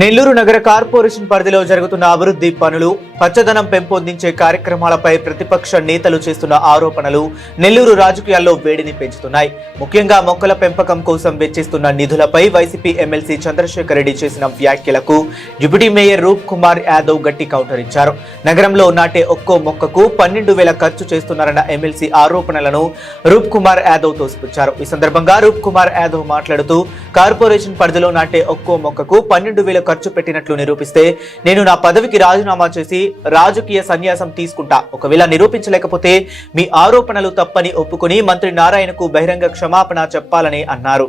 నెల్లూరు నగర కార్పొరేషన్ పరిధిలో జరుగుతున్న అభివృద్ధి పనులు, పచ్చదనం పెంపొందించే కార్యక్రమాలపై ప్రతిపక్ష నేతలు చేస్తున్న ఆరోపణలు నెల్లూరు రాజకీయాల్లో వేడిని పెంచుతున్నాయి. ముఖ్యంగా మొక్కల పెంపకం కోసం వెచ్చిస్తున్న నిధులపై వైసీపీ ఎమ్మెల్సీ చంద్రశేఖర్ రెడ్డి చేసిన వ్యాఖ్యలకు డిప్యూటీ మేయర్ రూప్ కుమార్ యాదవ్ గట్టి కౌంటర్ ఇచ్చారు. నగరంలో నాటే ఒక్కో మొక్కకు 12,000 ఖర్చు చేస్తున్నారన్న ఎమ్మెల్సీ ఆరోపణలను రూప్ కుమార్ యాదవ్ తోసిపుచ్చారు. ఈ సందర్భంగా రూప్ కుమార్ యాదవ్ మాట్లాడుతూ కార్పొరేషన్ పరిధిలో నాటే ఒక్కో మొక్కకు 12,000 ఖర్చు పెట్టినట్లు నిరూపిస్తే నేను నా పదవికి రాజీనామా చేసి రాజకీయ సన్యాసం తీసుకుంటా. ఒకవేళ నిరూపించలేకపోతే మీ ఆరోపణలు తప్పని ఒప్పుకొని మంత్రి నారాయణకు బహిరంగ క్షమాపణ చెప్పాలని అన్నారు.